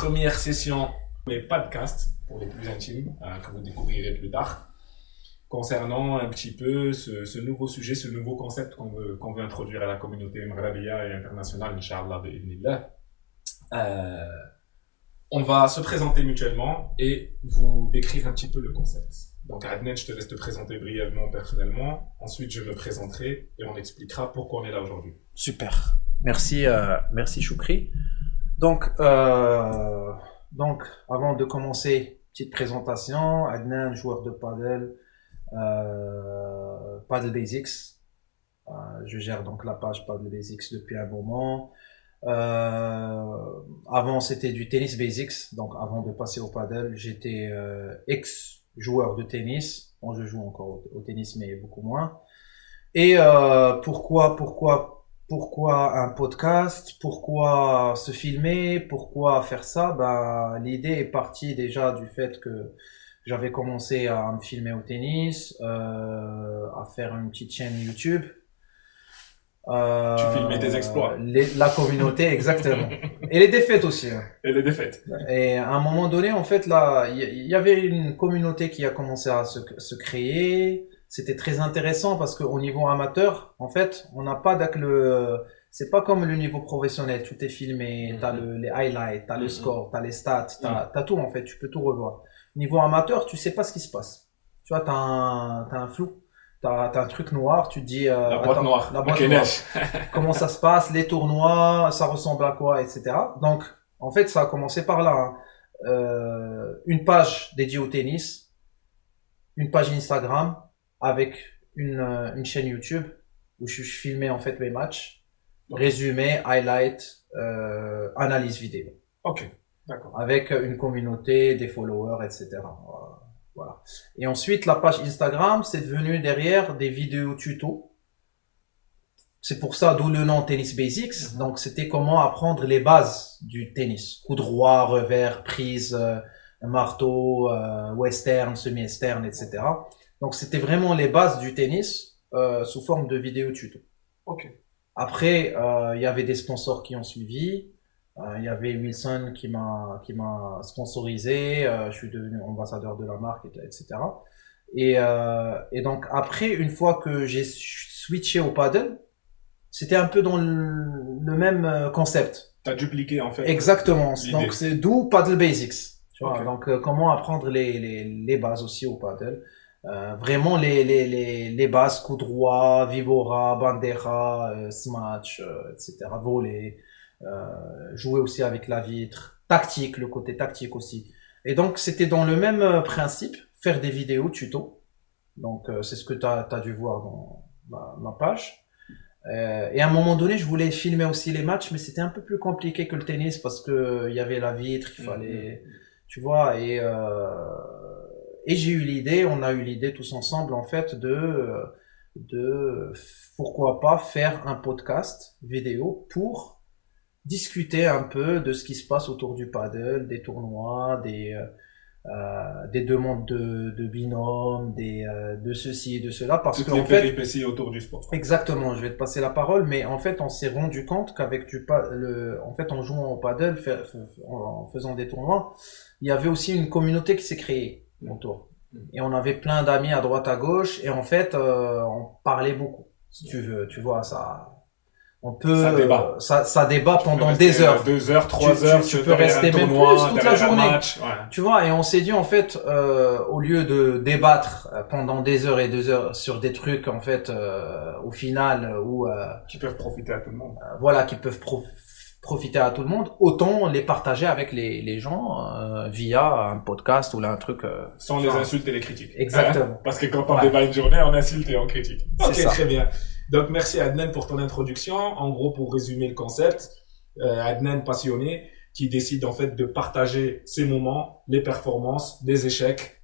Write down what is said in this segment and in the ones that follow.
première session des podcasts pour les plus intimes que vous découvrirez plus tard concernant un petit peu ce nouveau sujet, ce nouveau concept qu'on veut introduire à la communauté Mghrabiya et internationale, Inch'Allah, bi'idhnillah. On va se présenter mutuellement et vous décrire un petit peu le concept. Donc Adnan, je te laisse te présenter brièvement personnellement, ensuite je me présenterai et on expliquera pourquoi on est là aujourd'hui. Super, merci Choukri. Donc, avant de commencer, petite présentation. Adnan, joueur de paddle, Paddle Basics. Je gère donc la page Paddle Basics depuis un moment. Avant, c'était du tennis basics. Donc, avant de passer au paddle, j'étais ex-joueur de tennis. Bon, je joue encore au tennis, mais beaucoup moins. Et pourquoi un podcast? Pourquoi se filmer? Pourquoi faire ça? L'idée est partie déjà du fait que j'avais commencé à me filmer au tennis, à faire une petite chaîne YouTube. Tu filmais tes exploits. La communauté, exactement. Et les défaites aussi. Et les défaites. Et à un moment donné, en fait, là, il y avait une communauté qui a commencé à se créer. C'était très intéressant parce qu'au niveau amateur, en fait, on n'a pas c'est pas comme le niveau professionnel. Tout est filmé, t'as les highlights, t'as le score, t'as les stats, t'as tout, en fait. Tu peux tout revoir. Niveau amateur, tu sais pas ce qui se passe. Tu vois, t'as un flou. T'as un truc noir, tu te dis... la boîte noire. La boîte noire. Comment ça se passe, les tournois, ça ressemble à quoi, etc. Donc, en fait, ça a commencé par là. Une page dédiée au tennis, une page Instagram avec une chaîne YouTube où je filmais en fait mes matchs, résumé, highlight, analyse vidéo. Ok, d'accord. Avec une communauté, des followers, etc. Voilà. Et ensuite, la page Instagram, c'est devenu derrière des vidéos tuto. C'est pour ça, d'où le nom Tennis Basics. Donc, c'était comment apprendre les bases du tennis. Coup droit, revers, prise, marteau, western, semi-western, etc. Donc, c'était vraiment les bases du tennis sous forme de vidéos tuto. Ok. Après, il y avait des sponsors qui ont suivi. Il y avait Wilson qui m'a sponsorisé, je suis devenu ambassadeur de la marque, etc. Et donc après, une fois que j'ai switché au paddle, c'était un peu dans le même concept. Tu as dupliqué en fait. Exactement, donc c'est d'où Paddle Basics. Tu vois, okay. Donc comment apprendre les bases aussi au paddle. Vraiment les bases, coup droit, vibora, bandera, smash, etc. Volley. Jouer aussi avec la vitre, tactique, le côté tactique aussi. Et donc, c'était dans le même principe, faire des vidéos tuto. Donc, c'est ce que tu as dû voir dans ma page. Et à un moment donné, je voulais filmer aussi les matchs, mais c'était un peu plus compliqué que le tennis parce qu'il y avait la vitre, il fallait, tu vois. Et j'ai eu l'idée, on a eu l'idée tous ensemble, en fait, de pourquoi pas faire un podcast vidéo pour discuter un peu de ce qui se passe autour du paddle, des tournois, des demandes de binôme, de ceci et de cela. Parce toutes les péripéties autour du sport. Exactement, je vais te passer la parole, mais en fait, on s'est rendu compte qu'avec en fait, en jouant au paddle, en faisant des tournois, il y avait aussi une communauté qui s'est créée autour. Et on avait plein d'amis à droite à gauche, et en fait, on parlait beaucoup, si tu veux, tu vois, ça... On peut, ça débat pendant des heures. 2 heures, 3 heures. Tu peux rester même plus toute la journée. Match, ouais. Tu vois, et on s'est dit, en fait, au lieu de débattre pendant des heures et 2 heures sur des trucs, en fait, au final, qui peuvent profiter à tout le monde. Voilà, qui peuvent profiter à tout le monde, autant les partager avec les gens via un podcast ou là, un truc. Sans les insultes et les critiques. Exactement. Parce que quand on débat une journée, on insulte et on critique. Ok, ça. Très bien. Donc, merci Adnan pour ton introduction. En gros, pour résumer le concept, Adnan passionné qui décide en fait de partager ses moments, les performances, les échecs,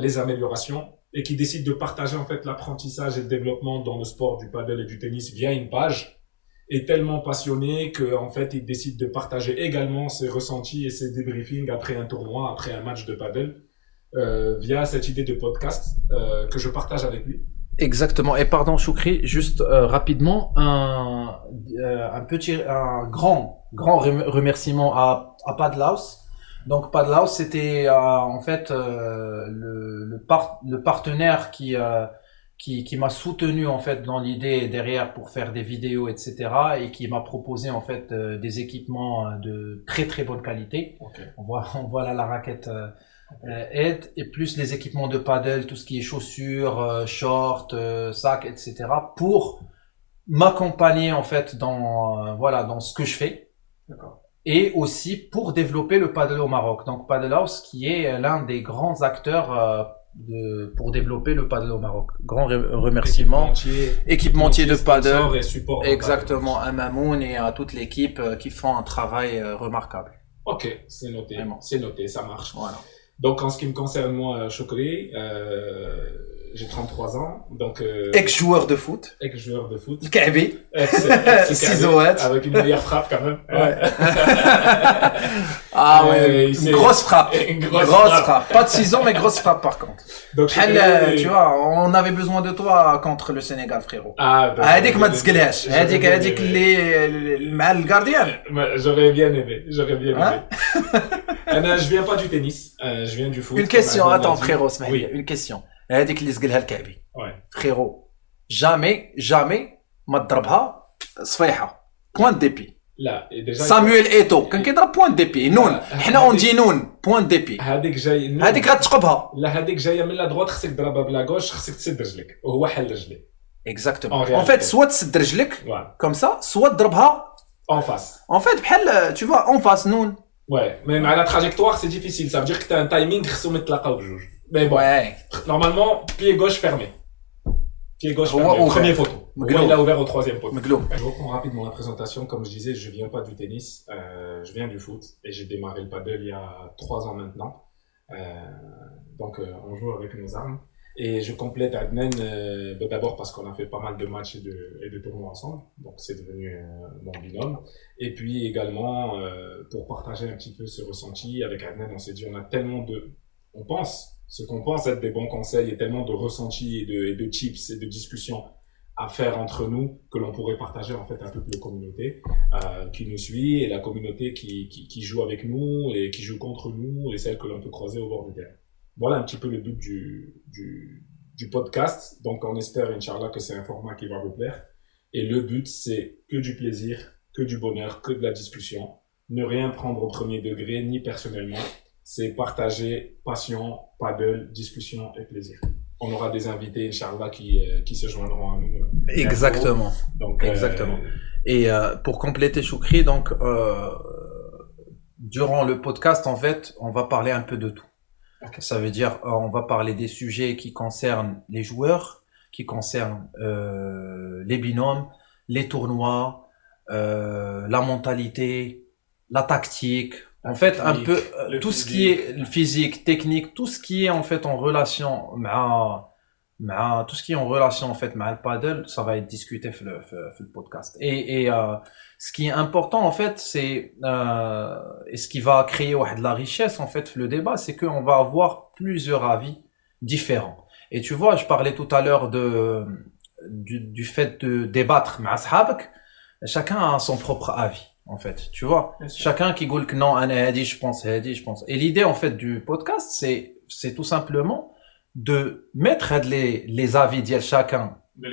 les améliorations et qui décide de partager en fait l'apprentissage et le développement dans le sport du paddle et du tennis via une page. Est tellement passionné qu'en fait, il décide de partager également ses ressentis et ses débriefings après un tournoi, après un match de paddle via cette idée de podcast que je partage avec lui. Exactement. Et pardon, Choukri, juste rapidement, un grand remerciement à Paddle House Donc Padel c'était en fait le partenaire qui m'a soutenu en fait dans l'idée derrière pour faire des vidéos, etc. et qui m'a proposé en fait des équipements de très très bonne qualité. Ok. On voit là la raquette Ed et plus les équipements de paddle, tout ce qui est chaussures, shorts, sacs, etc. pour m'accompagner en fait dans voilà dans ce que je fais. D'accord. Et aussi pour développer le paddle au Maroc. Donc Paddle House qui est l'un des grands acteurs pour développer le paddle au Maroc. Grand remerciement. Équipementier de paddle. Sponsor et support de Exactement, paddle. à Mamoun et à toute l'équipe qui font un travail remarquable. Ok, c'est noté. Vraiment. C'est noté, ça marche. Voilà. Donc, en ce qui me concerne, moi, Chokri, j'ai 33 ans. Donc, Ex-joueur de foot. ex-joueur de foot. Kabi. Ciseaux. Avec une meilleure frappe, quand même. Ouais. Ah ouais, une grosse frappe. Une grosse frappe. Pas de ciseaux, mais grosse frappe par contre. Donc, Tu vois, on avait besoin de toi contre le Sénégal, frérot. Ah, هذيك ما تسقلهاش. هذيك اللي مع الجارديان. J'aurais bien aimé. Je viens pas du tennis. Je viens du foot. Une question, attends, frérot, oui. Une question. هذيك اللي سقلها الكعبي. Ouais. Frérot, jamais ما تضربها صفيحة. Point de dépit. لا déjà سامويل ايتو كان كيضرب بوان ديبي نون حنا اون دي نون بوان ديبي هذيك غتقبها لا هذيك جايه من لا دروات خصك تضربها بلا غوش خصك تسد رجلك وهو حل رجلي اكزاكتومون اون فيت سوا تسد رجلك كوم سا سوا تضربها اون فاس اون فيت بحال tu vois اون فاس نون ouais mais مع لا trajectoire c'est difficile ça veut dire que t'as un timing خصهم يتلاقاو بجوج mais bon normalement pied gauche fermé pied gauche fermé au premier poteau. Il a ouvert au troisième poteau. Je reprends rapidement la présentation. Comme je disais, je viens pas du tennis, je viens du foot et j'ai démarré le paddle il y a 3 ans maintenant. Donc on joue avec nos armes et je complète Adnan d'abord parce qu'on a fait pas mal de matchs et de tournois ensemble. Donc c'est devenu mon binôme. Et puis également pour partager un petit peu ce ressenti avec Adnan, on s'est dit on a tellement ce qu'on pense être des bons conseils et tellement de ressentis et de tips et de discussions à faire entre nous que l'on pourrait partager en fait à toute la communauté qui nous suit et la communauté qui joue avec nous et qui joue contre nous et celle que l'on peut croiser au bord du terrain. Voilà un petit peu le but du podcast. Donc on espère, Inch'Allah, que c'est un format qui va vous plaire. Et le but, c'est que du plaisir, que du bonheur, que de la discussion. Ne rien prendre au premier degré, ni personnellement. C'est partager passion, paddle, discussion et plaisir. On aura des invités, Inch'Allah, qui se joindront à nous. Exactement. Donc, exactement. Et pour compléter Choukri, donc, durant le podcast, en fait, on va parler un peu de tout. Okay. Ça veut dire, on va parler des sujets qui concernent les joueurs, qui concernent les binômes, les tournois, la mentalité, la tactique. En fait, un peu tout ce qui est physique, technique, tout ce qui est en fait en relation tout ce qui est en relation en fait avec le paddle, ça va être discuté dans le podcast. Et ce qui est important en fait, c'est et ce qui va créer de la richesse en fait le débat, c'est qu'on va avoir plusieurs avis différents. Et tu vois, je parlais tout à l'heure du fait de débattre avec Ashabak, chacun a son propre avis. En fait, tu vois, chacun qui dit que non, je pense. Et l'idée, en fait, du podcast, c'est tout simplement de mettre les avis de chacun. De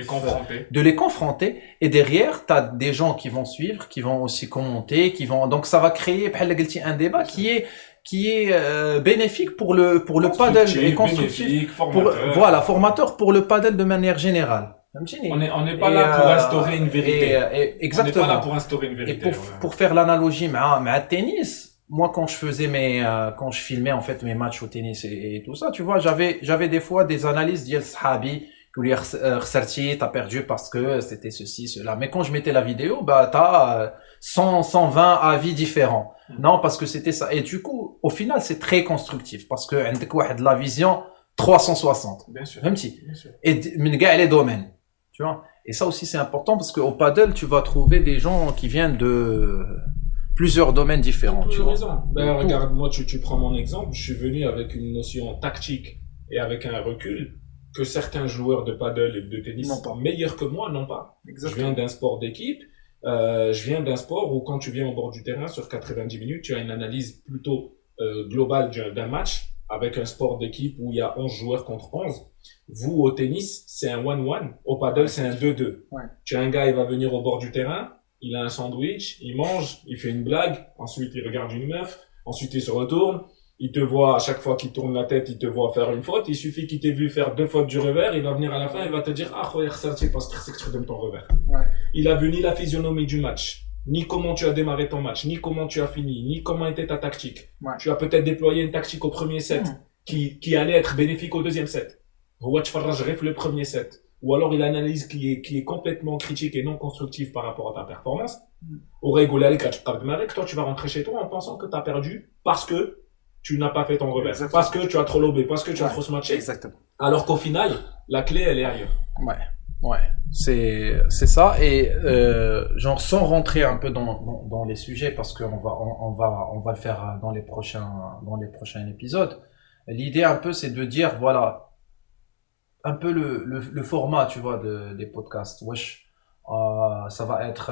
les confronter. Et derrière, tu as des gens qui vont suivre, qui vont aussi commenter, donc ça va créer un débat qui est bénéfique pour le paddle et constructif. Formateur pour le paddle de manière générale. On n'est pas là pour instaurer une vérité. Exactement. On n'est pas là pour instaurer une vérité. Et pour faire l'analogie avec le tennis, moi quand je filmais en fait mes matchs au tennis et tout ça, tu vois, j'avais des fois des analyses d'Yel Sahabi qui lui t'as perdu parce que c'était ceci, cela. Mais quand je mettais la vidéo, t'as 120 avis différents. Non, parce que c'était ça. Et du coup, au final, c'est très constructif parce que de la vision 360. Bien sûr. Et les domaines. Tu vois, et ça aussi c'est important parce qu'au paddle tu vas trouver des gens qui viennent de plusieurs domaines différents. Tu vois. Regarde, moi tu prends mon exemple, je suis venu avec une notion tactique et avec un recul que certains joueurs de paddle et de tennis meilleurs que moi n'ont pas. Exactement. Je viens d'un sport d'équipe, je viens d'un sport où quand tu viens au bord du terrain sur 90 minutes, tu as une analyse plutôt global d'un match, avec un sport d'équipe où il y a 11 joueurs contre 11. Vous, au tennis, c'est un 1-1. Au paddle, c'est un 2-2. Ouais. Tu as un gars, il va venir au bord du terrain, il a un sandwich, il mange, il fait une blague, ensuite il regarde une meuf, ensuite il se retourne, il te voit, à chaque fois qu'il tourne la tête, il te voit faire une faute, il suffit qu'il t'ait vu faire 2 fautes du revers, il va venir à la fin, il va te dire, ah, khoya, khsarti parce que tu donnes ton revers. Ouais. Il a vu ni la physionomie du match, ni comment tu as démarré ton match, ni comment tu as fini, ni comment était ta tactique. Ouais. Tu as peut-être déployé une tactique au premier set qui allait être bénéfique au deuxième set. Ou le premier set. Ou alors il analyse qui est complètement critique et non constructif par rapport à ta performance. Au toi tu vas rentrer chez toi en pensant que tu as perdu parce que tu n'as pas fait ton revers, Exactement. parce que tu as trop lobé, parce que tu as trop smatché. Exactement. Alors qu'au final, la clé elle est ailleurs. Ouais, c'est ça. Et genre sans rentrer un peu dans les sujets parce qu'on va le faire dans les prochains épisodes. L'idée un peu c'est de dire voilà un peu le format, tu vois, des podcasts. Wesh, ça va être,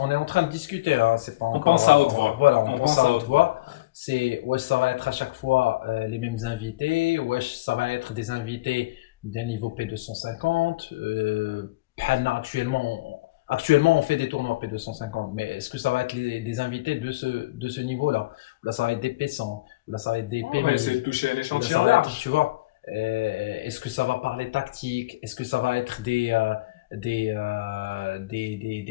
on est en train de discuter, hein, c'est pas encore. On pense à haute voix. Voilà, on pense à haute voix. Wesh, ça va être à chaque fois les mêmes invités. Wesh, ça va être des invités d'un niveau P250. Actuellement, on fait des tournois P250, mais est-ce que ça va être des invités de ce niveau-là? Là, ça va être des P100. Là, ça va être des P1000. On va essayer de toucher un échantillon large. large. Tu vois. Est-ce que ça va parler tactique? Est-ce que ça va être des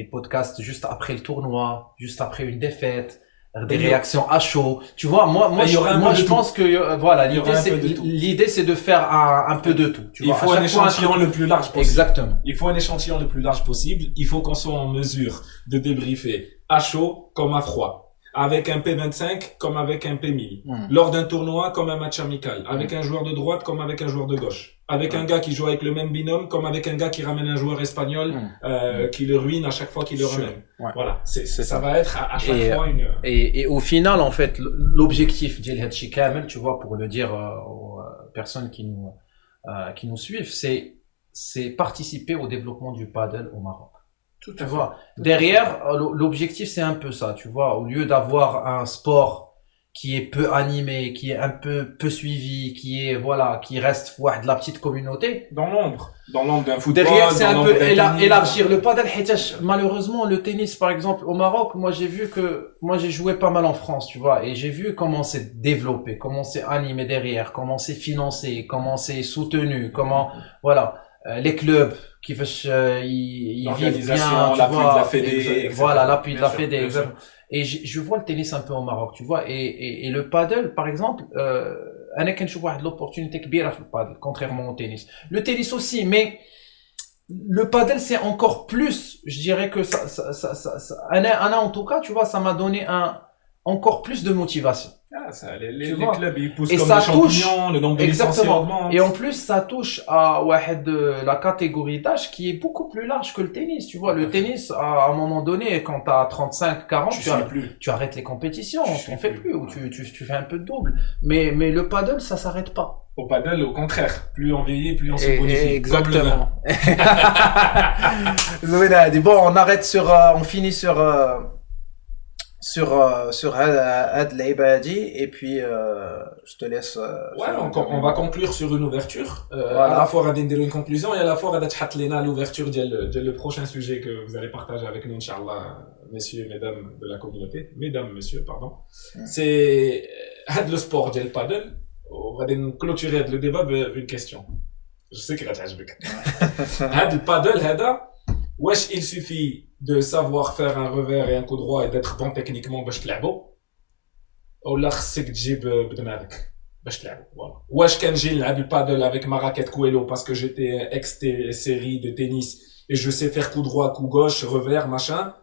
podcasts juste après le tournoi, juste après une défaite, des réactions à chaud? Tu vois, moi je pense que voilà, l'idée c'est de faire un peu de tout. Tu vois, il faut un échantillon le plus large possible. Exactement. Il faut un échantillon le plus large possible. Il faut qu'on soit en mesure de débriefer à chaud comme à froid. Avec un P25 comme avec un P1000. Lors d'un tournoi comme un match amical. Avec un joueur de droite comme avec un joueur de gauche. Avec un gars qui joue avec le même binôme comme avec un gars qui ramène un joueur espagnol qui le ruine à chaque fois qu'il le ramène. Voilà, ça va être à chaque fois une... Et au final, en fait, l'objectif d'El Hadji Kamel, tu vois, pour le dire aux personnes qui nous suivent, c'est participer au développement du paddle au Maroc. Tu vois, derrière, l'objectif c'est un peu ça, tu vois, au lieu d'avoir un sport qui est peu animé, qui est un peu suivi, qui reste de la petite communauté. Dans l'ombre d'un football. Derrière, c'est un peu élargir le paddle. Malheureusement, le tennis, par exemple, au Maroc, moi j'ai joué pas mal en France, tu vois, et j'ai vu comment c'est développé, comment c'est animé derrière, comment c'est financé, comment c'est soutenu, comment, voilà. Les clubs qui ils vivent bien, l'appui de la Fédé, voilà, l'appui de la Fédé. Et je vois le tennis un peu au Maroc, tu vois, et le paddle, par exemple, انا كنشوف واحد l'opportunité كبيره في البادل contrairement au tennis. Le tennis aussi, mais le paddle c'est encore plus, je dirais que ça Anna en tout cas, tu vois, ça m'a donné encore plus de motivation. Les clubs ils poussent et comme ça des champignons, le nombre de licenciés augmente. Et en plus ça touche à la catégorie d'âge qui est beaucoup plus large que le tennis, tu vois. Le tennis à un moment donné, quand tu as 35-40, tu arrêtes les compétitions, tu n'en fais plus, ou tu fais un peu de double, mais le paddle ça s'arrête pas. Au paddle, au contraire, plus on vieillit, plus on se bonifie. Exactement. Bon, on finit sur Ad Laibadi et puis je te laisse on va conclure sur une ouverture à la fois غادي نديرو une conclusion et à la fois غادي تحط لنا l'ouverture ديال le prochain sujet que vous allez partager avec nous inchallah messieurs mesdames de la communauté mesdames messieurs pardon c'est هاد le sport ديال paddle وغادي نكلوتيري هاد le débat بune question je sais que غتعجبك هاد le paddle هذا واش il suffit de savoir faire un revers et un coup droit et d'être bon techniquement باش تلعبو ولا خصك تجيب بدماغك باش تلعبو voilà واش كنجي نلعب البادل avec ma raquette Coelho parce que j'étais ex série de tennis et je sais faire coup droit coup gauche revers machin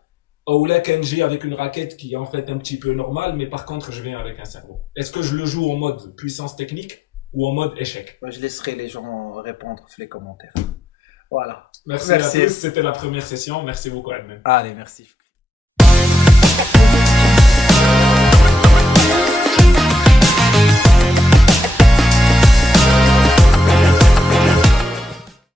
ou là كنجي avec une raquette qui est en fait un petit peu normale mais par contre je viens avec un cerveau. Est-ce que je le joue en mode puissance technique ou en mode échec? Je laisserai les gens répondre dans les commentaires. Voilà. Merci à tous, c'était la première session. Merci beaucoup Adnan. Allez, merci.